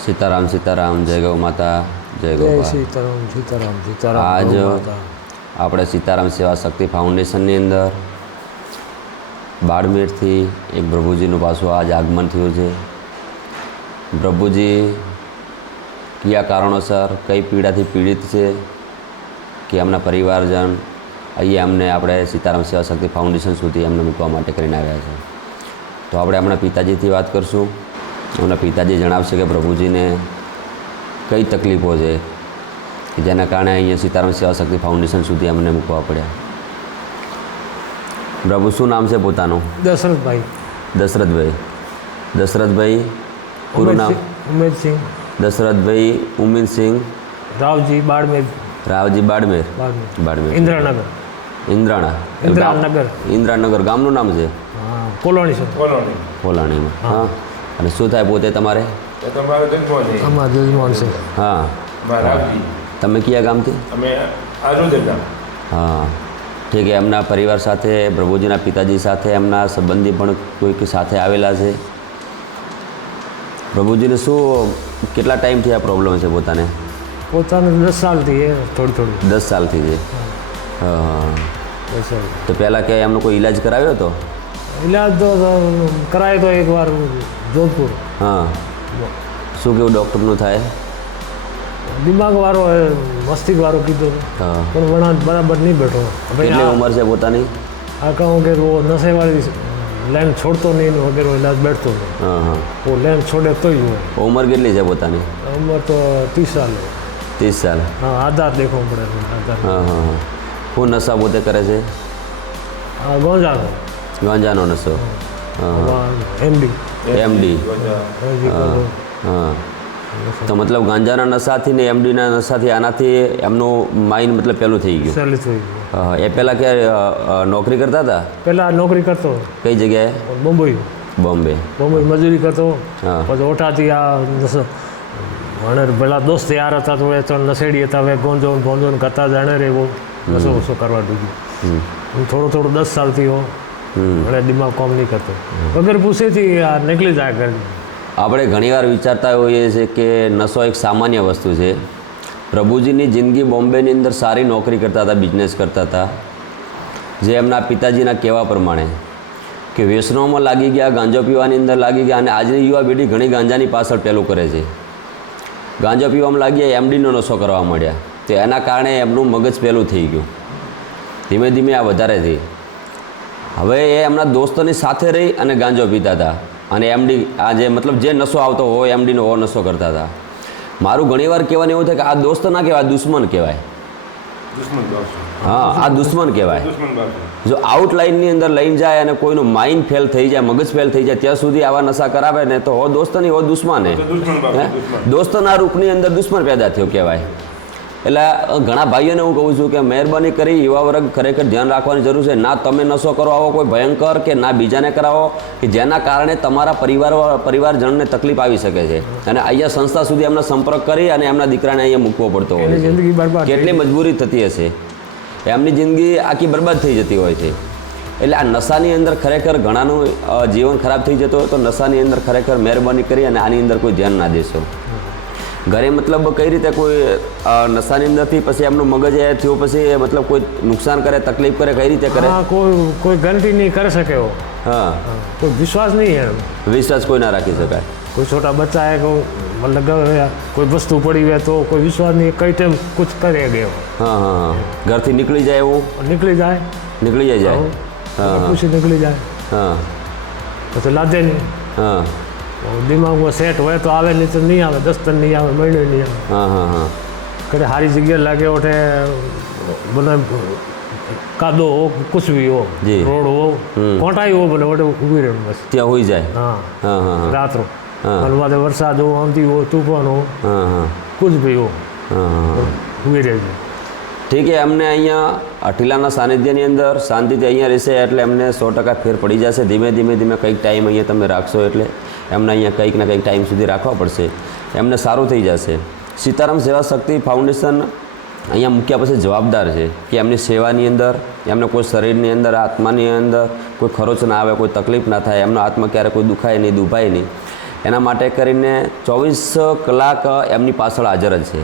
સીતારામ સીતારામ, જય ગૌ માતા, જય ગૌ જય સીતારામ સીતારામ સીતારામ. આજ ગૌ માતા. આપણે સીતારામ સેવા શક્તિ ફાઉન્ડેશનની અંદર બાડમેરથી એક પ્રભુજીનું પાછું આજ આગમન થયું છે. પ્રભુજી કયા કારણોસર કઈ પીડાથી પીડિત છે કે એમના પરિવારજન અહીંયા અમને આપણે સીતારામ સેવા શક્તિ ફાઉન્ડેશન સુધી એમને મૂકવા માટે કરીને આવ્યા છે. તો આપણે આપણા પિતાજીથી વાત કરશું. એમના પિતાજી જણાવશે કે પ્રભુજીને કઈ તકલીફો છે કે જેના કારણે અહીંયા સીતારામ સેવા શક્તિ ફાઉન્ડેશન સુધી અમને મૂકવા પડ્યા. પ્રભુ શું નામ છે પોતાનું? દશરથભાઈ. દશરથભાઈ. દશરથભાઈ પૂરું નામ? ઉમેદસિંહ. દશરથભાઈ ઉમેદસિંહ રાવજી બાડમેર. રાવજી બાડમેર. બાડમેર. ઇન્દ્રાનગર. ઇન્દ્રાણા. ઇન્દ્રાનગર. ઇન્દ્રાનગર ગામનું નામ છે? હા, કોલોણી છે. કોલાણીમાં. હા. અને શું થાય પોતે તમારે? અમારા જજમાન છે. હા. તમે કયા ગામથી? હા, ઠીક છે. એમના પરિવાર સાથે, પ્રભુજીના પિતાજી સાથે એમના સંબંધી પણ કોઈક સાથે આવેલા છે. પ્રભુજીને શું કેટલા ટાઈમથી આ પ્રોબ્લેમ છે પોતાને? પોતાને 10 સાલથી એ થોડી 10 સાલથી છે. હા. 10 સાલ. તો પહેલાં કે એમનો કોઈ ઈલાજ કરાવ્યો હતો? ઇલાજ તો કરાય તો એકવાર જોધપુર. હા. શું કેવું ડૉક્ટરનું થાય? દિમાગવાળો મસ્તિષ્કવાળો કીધું હા. પણ વણાટ બરાબર નહીં બેઠો. કેટલી ઉંમર છે પોતાની? આ કહું કે वो નશેવાળી લાઈન છોડતો નહીં ને વગેરે ઇલાજ બેઠતો નહીં. હા હા. वो લાઈન છોડે તો જ હોય. ઉંમર કેટલી છે પોતાની? ઉંમર તો 30 સાલ. 30 સાલ. હા, આધાર દેખવો પડે. આધાર. હા હા હા. શું નશા પોતે કરે છે? હા, ગોંજાનો. ગાંજાનો નશો? હા. એમડી. એમડી. હા. તો મતલબ ગાંજાના નશાથી ને એમડીના નશાથી આનાથી એમનું માઇન્ડ મતલબ પહેલું થઈ ગયું. સહેલી થઈ ગયું. હા. એ પહેલાં ક્યાં નોકરી કરતા હતા? પહેલાં નોકરી કરતો કઈ જગ્યાએ? બોમ્બઈ. બોમ્બે. બોમ્બઈ મજૂરી કરતો. હા. પછી ઓઠાથી આ અને પેલા દોસ્ત યાર હતા તો એ તો નશેડી હતા. હવે ગોંજો કરતા જાણે રે એવો નશો વસો કરવા દીધું. થોડું 10 સાલથી હો અને દિમાગ કામ નહીં કરતો. વગર પૂછેથી આ નીકળી જાય ઘર. આપણે ઘણીવાર વિચારતા હોઈએ છીએ કે નશો એક સામાન્ય વસ્તુ છે. પ્રભુજીની જિંદગી બોમ્બેની અંદર સારી નોકરી કરતા હતા, બિઝનેસ કરતા હતા, જે એમના પિતાજીના કહેવા પ્રમાણે કે વ્યસનોમાં લાગી ગયા, ગાંજો પીવાની અંદર લાગી ગયા. અને આજની યુવા પેઢી ઘણી ગાંજાની પાછળ પેલું કરે છે. ગાંજો પીવામાં લાગ્યા, એમડીનો નશો કરવા માંડ્યા. તો એના કારણે એમનું મગજ પેલું થઈ ગયું. ધીમે ધીમે આ વધારે થઈ. હવે એ એમના દોસ્તોની સાથે રહી અને ગાંજો પીતા હતા. અને એમડી આ જે મતલબ જે નશો આવતો હોય એમડીનો એવો નશો કરતા હતા. મારું ઘણીવાર કહેવાનું એવું થાય કે આ દોસ્ત ના કહેવાય, દુશ્મન કહેવાય. હા, આ દુશ્મન કહેવાય. જો આઉટલાઇનની અંદર લઈને જાય અને કોઈનું માઇન્ડ ફેલ થઈ જાય, મગજ ફેલ થઈ જાય ત્યાં સુધી આવા નશા કરાવે ને તો હો દોસ્ત નહીં, હો દુશ્મન હે. દોસ્તના રૂપની અંદર દુશ્મન પેદા થયો કહેવાય. એટલે ઘણા ભાઈઓને હું કહું છું કે મહેરબાની કરી યુવા વર્ગ ખરેખર ધ્યાન રાખવાની જરૂર છે. ના તમે નશો કરો આવો કોઈ ભયંકર, કે ના બીજાને કરાવો કે જેના કારણે તમારા પરિવારજનને તકલીફ આવી શકે છે. અને અહીંયા સંસ્થા સુધી એમનો સંપર્ક કરી અને એમના દીકરાને અહીંયા મૂકવો પડતો હોય છે. જિંદગી બરબાદ. કેટલી મજબૂરી થતી હશે. એમની જિંદગી આખી બરબાદ થઈ જતી હોય છે. એટલે આ નશાની અંદર ખરેખર ઘણાનું જીવન ખરાબ થઈ જતું હોય. તો નશાની અંદર ખરેખર મહેરબાની કરી અને આની અંદર કોઈ ધ્યાન ના દેશો. ઘરે મતલબ કઈ રીતે કોઈ નશાની અંદરથી પછી એમનું મગજ એ થયો પછી મતલબ કોઈ નુકસાન કરે, તકલીફ કરે, કઈ રીતે કરે? હા, કોઈ ગણતરી નહીં કરી શકે એવો. હા. કોઈ વિશ્વાસ નહીં એમ. વિશ્વાસ કોઈ ના રાખી શકાય. કોઈ છોટા બચ્ચા है मतलब કોઈ વસ્તુ પડી હોય તો કોઈ વિશ્વાસ નહીં, કઈ ટાઈમ કુછ કરે ગયો. હા હા હા. ઘરથી નીકળી જાય એવું? નીકળી જાય. હા પૂછી નીકળી જાય. હા. પછી લાદે નહીં. હા. દિમાગમાં સેટ હોય તો આવે, નહીં તો નહીં આવે. 10 दिन નહીં આવે, મહિનો નહીં આવે. હા હા હા. કਦੇ સારી જગ્યા લાગે ઓઠે બોલે કાદો હો, કુછ ભી હો, રોડ હો, કોટાઈ હો, બોલે ઓઠે ઊભી રહે બસ. ત્યાં હોઈ જાય. હા હા હા. રાત્રો હલવાદે વરસાદ હો, આંધી હો, તૂફાન હો, હા હા. કુછ ભી હો, હા હા. ઊભી રહેજો. ઠીક છે. અમને અહીંયા અઠીલાના સાનિધ્યની અંદર શાંતિથી અહીંયા રહેશે એટલે એમને 100% ફેર પડી જશે. ધીમે ધીમે કંઈક ટાઈમ અહીંયા તમે રાખશો એટલે એમને અહીંયા કંઈક ને કંઈક ટાઈમ સુધી રાખવા પડશે. એમને સારું થઈ જશે. સીતારામ સેવા શક્તિ ફાઉન્ડેશન અહીંયા મૂક્યા પછી જવાબદાર છે કે એમની સેવાની અંદર એમને કોઈ શરીરની અંદર, આત્માની અંદર કોઈ ખરોચ ના આવે, કોઈ તકલીફ ના થાય, એમનો આત્મા ક્યારે કોઈ દુખાય નહીં, દુભાય નહીં. એના માટે કરીને 24 કલાક એમની પાછળ હાજર જ છે.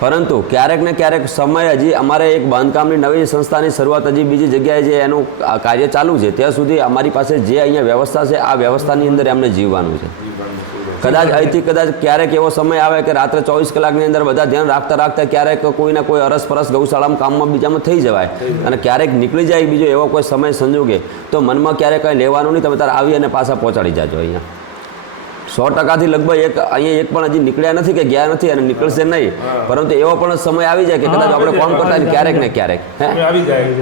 પરંતુ ક્યારેક ને ક્યારેક સમય હજી અમારે એક બાંધકામની નવી સંસ્થાની શરૂઆત હજી બીજી જગ્યાએ જે એનું કાર્ય ચાલુ છે ત્યાં સુધી અમારી પાસે જે અહીંયા વ્યવસ્થા છે આ વ્યવસ્થાની અંદર એમને જીવવાનું છે. કદાચ અહીંથી કદાચ ક્યારેક એવો સમય આવે કે રાત્રે 24 કલાકની અંદર બધા ધ્યાન રાખતા રાખતા ક્યારેક કોઈને કોઈ અરસપરસ ગૌશાળામાં કામમાં બીજામાં થઈ જવાય અને ક્યારેક નીકળી જાય બીજો એવો કોઈ સમય સંજોગે તો મનમાં ક્યારેક કંઈ લેવાનું નહીં. તમે તારે આવી અને પાછા પહોંચાડી જાજો. અહીંયા 100%થી લગભગ અહીંયા એક પણ હજી નીકળ્યા નથી કે ગયા નથી અને નીકળશે નહીં. પરંતુ એવો પણ સમય આવી જાય કે કદાચ આપણે કામ કરતા ક્યારેક ને ક્યારેક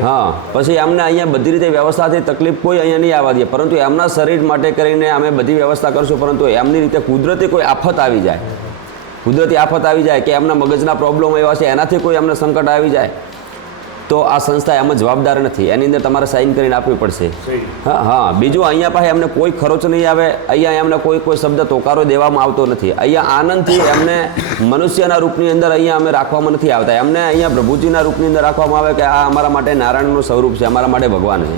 હા પછી અમને અહીંયા બધી રીતે વ્યવસ્થાથી તકલીફ કોઈ અહીંયા નહીં આવવા દે. પરંતુ એમના શરીર માટે કરીને અમે બધી વ્યવસ્થા કરશું. પરંતુ એમની રીતે કુદરતી કોઈ આફત આવી જાય કે એમના મગજના પ્રોબ્લેમ એવા છે એનાથી કોઈ એમને સંકટ આવી જાય તો આ સંસ્થા એમાં જવાબદાર નથી. એની અંદર તમારે સાઇન કરીને આપવી પડશે. હા બીજું અહીંયા પાસે એમને કોઈ ખર્ચ નહીં આવે. અહીંયા એમને કોઈ શબ્દ તોકારો દેવામાં આવતો નથી. અહીંયા આનંદથી એમને મનુષ્યના રૂપની અંદર અહીંયા અમે રાખવામાં નથી આવતા. એમને અહીંયા પ્રભુજીના રૂપની અંદર રાખવામાં આવે કે આ અમારા માટે નારાયણનું સ્વરૂપ છે, અમારા માટે ભગવાન છે.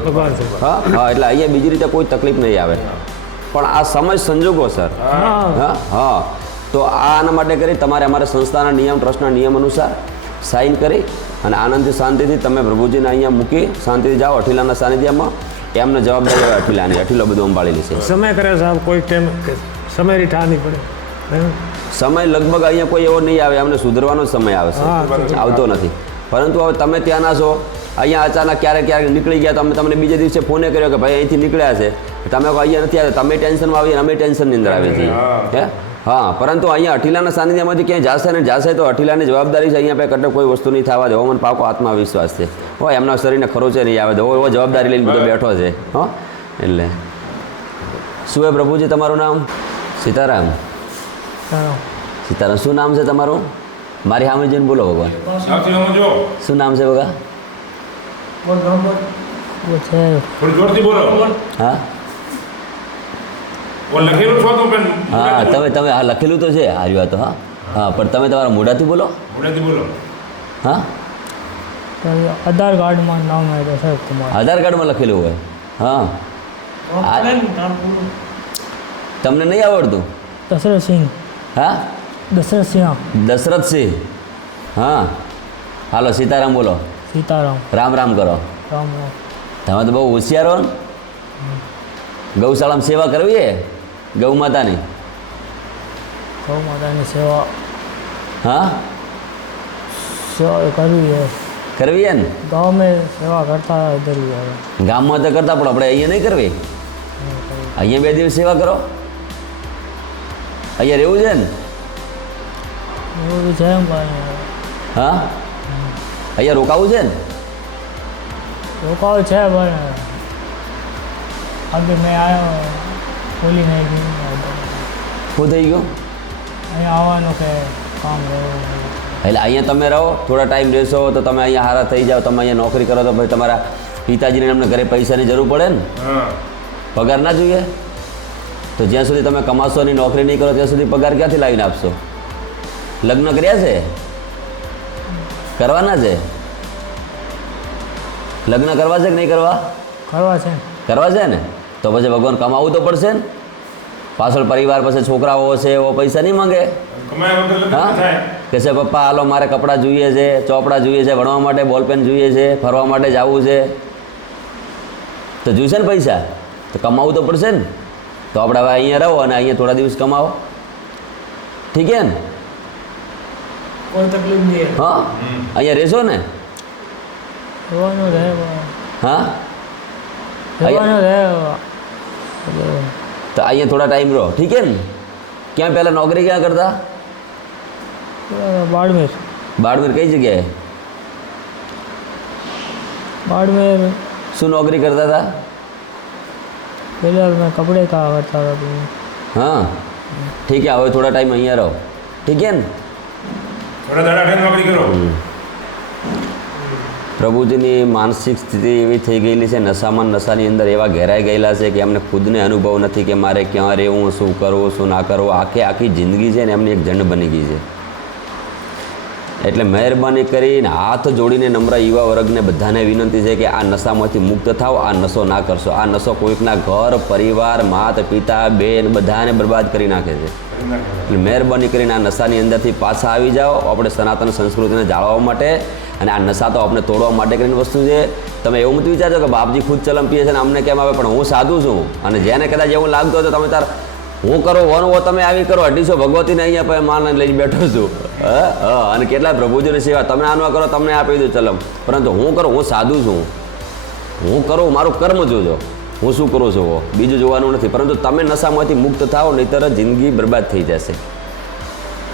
હા એટલે અહીંયા બીજી રીતે કોઈ તકલીફ નહીં આવે. પણ આ સમય સંજોગો સર. હા તો આના માટે કરી તમારે અમારા સંસ્થાના નિયમ ટ્રસ્ટના નિયમ અનુસાર સાઇન કરી અને આનંદથી શાંતિથી તમે પ્રભુજીને અહીંયા મૂકી શાંતિથી જાઓ અઠીલાના સાનિધ્યમાં. એમને જવાબદારી હોય અઠીલાની. અઠીલો બધું સંભાળેલી છે. સમય કરે સાહેબ કોઈ ટાઈમ સમય રીઠા નહીં પડે. સમય લગભગ અહીંયા કોઈ એવો નહીં આવે. એમને સુધરવાનો જ સમય આવે છે, આવતો નથી. પરંતુ હવે તમે ત્યાંના છો, અહીંયા અચાનક ક્યારેક નીકળી ગયા તો અમે તમને બીજે દિવસે ફોને કર્યો કે ભાઈ અહીંથી નીકળ્યા છે, તમે અહીંયા નથી આવ્યા. તમે ટેન્શનમાં આવીએ અમે ટેન્શનની અંદર આવીએ છીએ. હા પરંતુ અહીંયા અઠીલાના સાનિધ્યમાંથી ક્યાંય જાશે તો અઠીલાની જવાબદારી છે. અહીંયા કટક કોઈ વસ્તુ નહીં થવા દે. મને પાકો આત્મવિશ્વાસ છે. એમના શરીરને ખરોચે નહીં આવે તો એવો જવાબદારી લઈને બધો બેઠો છે. એટલે શું હે પ્રભુજી તમારું નામ? સીતારામ. સીતારામ. શું નામ છે તમારું? મારી સામે જઈને બોલો ભગવાન. શું નામ છે બગા? હા હા તમે હા લખેલું તો છે હાર્યું તો. હા પણ તમે તમારા મોઢાથી બોલો. હા આધાર કાર્ડમાં નામ દશરથ કુમાર. આધાર કાર્ડમાં લખેલું હોય. હા તમને નહીં આવડતું? દશરથસિંહ. હા દશરથસિંહ. દશરથસિંહ. હા હાલો સીતારામ બોલો. સીતારામ. રામ રામ કરો. રામ રામ. તમે તો બહુ હોશિયાર હો ને. ગૌશાળામાં સેવા કરવી હે ગૌ માતાની. ગૌ માતાની સેવા હા કરવી છે. કરવી હે ને. ગામમાં સેવા કરતા ઇધર ગામમાં તો કરતા પણ આપણે અહીંયા નહીં કરવી. અહીંયા 2 દિવસ સેવા કરો. અહીંયા રહેવું છે ને. એવું બી છે પણ હા અહીંયા રોકાવું છે ને. રોકાવ છે પણ આજે મેં આવ્યો ખોલી નાખી. શું થઈ ગયું? અહીંયા આવવાનું કે કામ રહેવું. એટલે અહીંયા તમે રહો, થોડા ટાઈમ રહેશો તો તમે અહીંયા હારા થઈ જાઓ. તમે અહીંયા નોકરી કરો તો ભાઈ તમારા પિતાજીને એમને ઘરે પૈસાની જરૂર પડે ને. પગાર ના જોઈએ તો જ્યાં સુધી તમે કમાશો નહીં, નોકરી નહીં કરો ત્યાં સુધી પગાર ક્યાંથી લાવીને આપશો? લગ્ન કર્યા છે? કરવાના છે? લગ્ન કરવા છે કે નહીં કરવા? કરવા છે. કરવા છે ને તો પછી ભગવાન કમાવું તો પડશે ને. પાછળ પરિવાર પાસે છોકરાઓ હશે એવો પૈસા નહીં માંગે. હા કે છે પપ્પા હાલો મારે કપડાં જોઈએ છે, ચોપડા જોઈએ છે, ભણવા માટે બોલપેન જોઈએ છે, ફરવા માટે જવું છે તો જોઈશે ને પૈસા. તો કમાવું તો પડશે ને. તો આપણે હવે અહીંયા રહો અને અહીંયા થોડા દિવસ કમાવો. ઠીક છે ને? કોઈ તકલીફ નહીં. હા અહીંયા રહેશો ને. રહેવાનું રહે. હા રહેવાનું રહે. તો અહીંયા થોડા ટાઈમ રહો. ઠીક છે ને? ક્યાં પહેલાં નોકરી ક્યાં કરતા? બાડમેર. બાડમેર કઈ જગ્યાએ? बाड़मेर. શું નોકરી કરતા હતા? फिलहाल मैं कपड़े का करता था. हाँ ठीक है, હવે થોડા ટાઈમ અહીંયા રહો. ઠીક છે ને? થોડા દાડા ટાઈમ નોકરી કરો. પ્રભુજીની માનસિક સ્થિતિ એવી થઈ ગયેલી છે, નશાની અંદર એવા ઘેરાઈ ગયેલા છે કે એમને ખુદને અનુભવ નથી કે મારે ક્યાં રહેવું, શું કરવું, શું ના કરવું. આખી જિંદગી છે ને એમની એક જંડ બની ગઈ છે. એટલે મહેરબાની કરીને હાથ જોડીને નમ્ર યુવા વર્ગને બધાને વિનંતી છે કે આ નશામાંથી મુક્ત થાવ, આ નશો ના કરશો. આ નશો કોઈકના ઘર, પરિવાર, માતા, પિતા, બેન બધાને બરબાદ કરી નાખે છે. એટલે મહેરબાની કરીને આ નશાની અંદરથી પાછા આવી જાઓ, આપણે સનાતન સંસ્કૃતિને જાળવવા માટે. અને આ નશા તો આપણે તોડવા માટે કરીને વસ્તુ છે. તમે એવું નથી વિચારજો કે બાપજી ખુદ ચલમ પીએ છે ને અમને કેમ આવે, પણ હું સાધુ છું. અને જેને કદાચ એવું લાગતું હોય તો તમે તાર હું કરો વાનો તમે આવી કરો. 250 ભગવતીને અહીંયા પાસે માને લઈને બેઠો છું. અને કેટલા પ્રભુજીની સેવા તમે આનો કરો, તમને આપી દઉં ચલમ. પરંતુ હું કરું, હું સાધુ છું. હું કરું, મારું કર્મ જોજો, હું શું કરું છું બીજું જોવાનું નથી. પરંતુ તમે નશામાંથી મુક્ત થાઓ, નહીંતર જિંદગી બરબાદ થઈ જશે.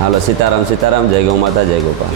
હાલો, સીતારામ સીતારામ, જય ગૌ માતા, જય ગોપાલ.